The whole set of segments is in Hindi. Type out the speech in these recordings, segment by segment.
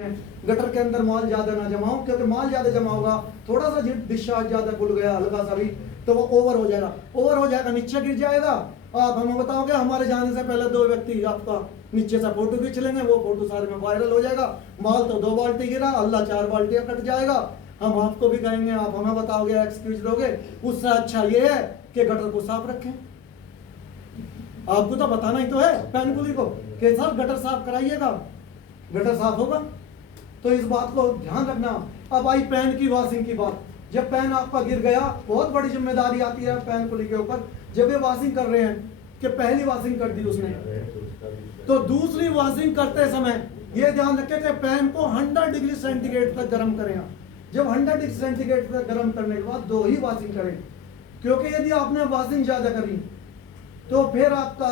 गटर के अंदर माल ज्यादा ना जमा हो, क्योंकि माल ज्यादा जमा होगा, थोड़ा सा डिस्चार्ज ज्यादा खुल गया हल्का सा भी, तो वो ओवर हो जाएगा, नीचे गिर जाएगा। आप हमें बताओगे, हमारे जाने से पहले दो व्यक्ति आपका नीचे से फोटो खींच लेंगे, वो फोटो सारे में वायरल हो जाएगा। माल तो 2 बाल्टी गिरा, अल्लाह 4 बाल्टियां कट जाएगा। हम आपको भी कहेंगे, आप हमें बताओगे, एक्सक्यूज दोगे। उससे अच्छा ये है कि गटर को साफ रखें। आपको तो बताना ही तो है पैन कुली को कि सर गटर साफ कराइएगा, गटर साफ होगा। तो इस बात को ध्यान रखना। अब आई पैन की वॉशिंग की बात। जब पैन आपका गिर गया, बहुत बड़ी जिम्मेदारी आती है पैन कुली के ऊपर। जब ये वॉशिंग कर रहे हैं कि पहली वॉशिंग कर दी उसने, तो दूसरी वॉशिंग करते समय ये ध्यान रखें कि पैन को 100 डिग्री सेंटीग्रेड तक गर्म करें। जब 100 डिग्री सेंटीग्रेड तक गर्म करने के बाद 2 ही वॉशिंग करें, क्योंकि यदि आपने वॉशिंग ज्यादा करी तो फिर आपका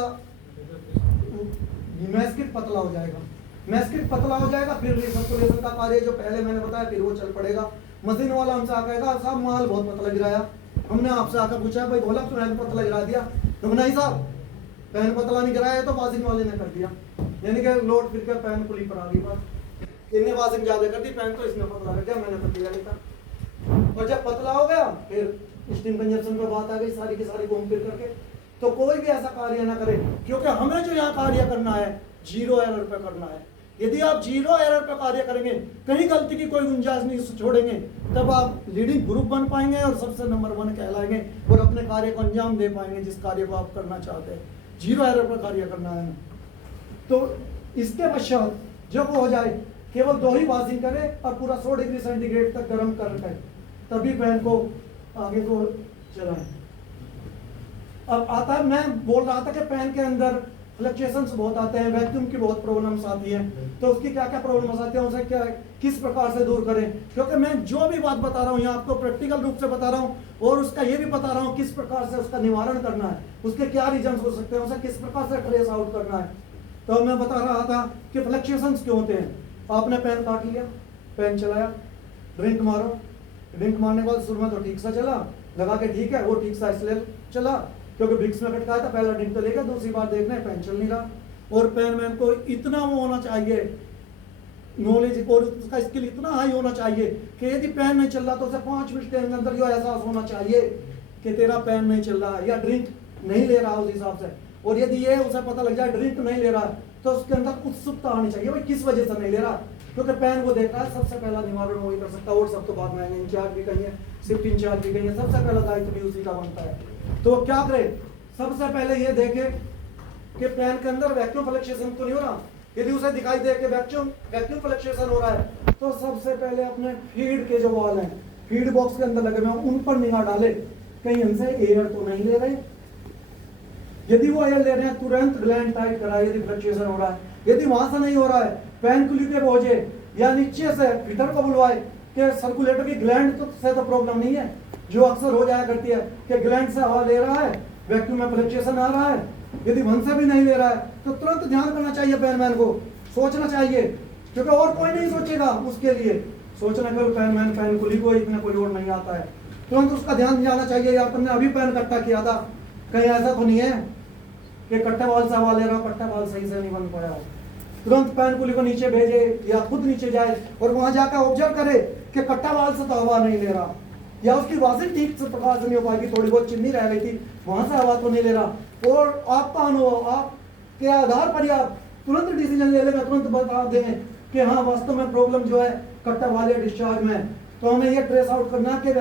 मैस्किट पतला हो जाएगा। मैस्किट पतला हो जाएगा, फिर रिसर्कुलेशन का कार्य जो पहले मैंने बताया फिर वो चल पड़ेगा। मशीन वाला हमसे आएगा, साहब माल बहुत पतला गिराया। हमने आपसे आकर पूछा, भाई बोला तो पैन पतला गिरा दिया? तो नहीं साहब, पैन पतला नहीं गिराया, तो वॉशिंग वाले ने कर दिया। यानी कि लोड फिर कर पैन कुली पर आ गई बात। इन्हें वॉशिंग ज्यादा कर दी, पैन तो इसने पतला कर दिया, मैंने कर दिया नहीं था। और जब पतला हो गया फिर स्टीम कंजप्शन पर बात आ गई सारी की सारी घूम फिर करके। तो कोई भी ऐसा कार्य ना करे, क्योंकि हमें जो यहाँ कार्य करना है 0 एरर पे करना है। यदि आप 0 एरर पे कार्य करेंगे, कहीं गलती की कोई गुंजाइश नहीं छोड़ेंगे, तब आप लीडिंग ग्रुप बन पाएंगे और सबसे नंबर 1 कहलाएंगे और अपने कार्य को अंजाम दे पाएंगे जिस कार्य को आप करना चाहते हैं। 0 एरर पर कार्य करना है। तो इसके पश्चात जब वो हो जाए, केवल 2 ही वॉशिंग करें और पूरा 100 डिग्री सेंटीग्रेड तक गर्म कर तभी पैन को आगे को चलाएं। अब आता है, मैं बोल रहा था कि पैन के अंदर फ्लक्चुएशंस बहुत आते हैं, वैक्यूम की बहुत प्रॉब्लम्स आती हैं। तो उसकी क्या क्या प्रॉब्लम्स आती हैं, उसे क्या किस प्रकार से दूर करें, क्योंकि मैं जो भी बात बता रहा हूँ यहाँ आपको प्रैक्टिकल रूप से बता रहा हूँ और उसका ये भी बता रहा हूँ किस प्रकार से उसका निवारण करना है, उसके क्या रीजंस हो सकते हैं, उसे किस प्रकार से ट्रेस आउट करना है। तो मैं बता रहा था कि फ्लक्चुएशंस क्यों होते हैं। आपने पेन काट लिया, पेन चलाया, ड्रिंक मारो, ड्रिंक मारने के बाद शुरू में तो ठीक सा चला, लगा के ठीक है, वो ठीक सा इसलिए चला क्योंकि ब्रिक्स में कटकाया था, पहला ड्रिंक तो लेगा, दूसरी बार देखना है पेन चल नहीं रहा। और पेन मैन को इतना वो होना चाहिए, नॉलेज और उसका स्किल इतना हाई होना चाहिए कि यदि पेन नहीं चल रहा तो उसे 5 मिनट के अंदर जो एहसास होना चाहिए कि तेरा पेन नहीं चल रहा है या ड्रिंक नहीं ले रहा उस हिसाब से। और यदि ये उसे पता लग जाए ड्रिंक नहीं ले रहा तो उसके अंदर उत्सुकता आनी चाहिए, भाई किस वजह से नहीं ले रहा, क्योंकि पेन वो देख रहा है। सबसे पहला निवारण वही कर सकता है, और सब तो बाद में इंचार्ज भी कहीं है, शिफ्ट इंचार्ज भी कहीं है, सबसे पहला दायित्व भी उसी का बनता है। तो क्या करे, सबसे पहले ये देखे कि पेन के अंदर वैक्यूम फ्लक्चुएशन तो नहीं हो रहा। यदि उसे दिखाई दे कि वैक्यूम फ्लक्चुएशन हो रहा है तो सबसे पहले अपने फीड के जो वाल हैं, फीड बॉक्स के अंदर लगे हुए हैं, उन पर निगाह डाले कहीं हमसे एयर तो नहीं ले रहे। यदि वो एयर ले रहे हैं तुरंत ग्लैंड टाइट कराए यदि फ्लक्चुएशन हो रहा है। यदि वहां से नहीं हो रहा है, पैन कुली पे पहुंचे या नीचे से फिटर को बुलवाए कि सर्कुलेटर की ग्लैंड से तो प्रॉब्लम नहीं है, जो अक्सर हो जाया करती है कि ग्लैंड से हवा ले रहा है, वैक्यूम में फ्लक्चुएशन आ रहा है। यदि वन से भी नहीं ले रहा है तो तुरंत ध्यान करना चाहिए, पेनमैन को सोचना चाहिए, क्योंकि और कोई नहीं सोचेगा उसके लिए। सोचना केवल पेनमैन, पैन कुली को इतना कोई और नहीं आता है। तुरंत उसका ध्यान जाना चाहिए, यार तुमने अभी पैन कट्टा किया था, कहीं ऐसा तो नहीं है कि कट्टे वाल से हवा ले रहा हो, कट्टा वाल सही से नहीं बन पाया हो। तुरंत पैन कुली को नीचे भेजे या खुद नीचे जाए और वहां जाकर ऑब्जर्व करे कि कट्टा वाल से तो हवा नहीं ले रहा, या उसकी वॉशिंग ठीक से प्रकार से नहीं हो पाएगी, थोड़ी बहुत चिन्नी रह गई थी, वहां से हवा तो नहीं ले रहा। और आपका अनुभव आपके आधार पर आप तुरंत डिसीजन ले लेंगे, तुरंत बता देंगे कि हाँ वास्तव में प्रॉब्लम जो है कट्टा वाले डिस्चार्ज में। तो हमें ये ट्रेस आउट करना है कि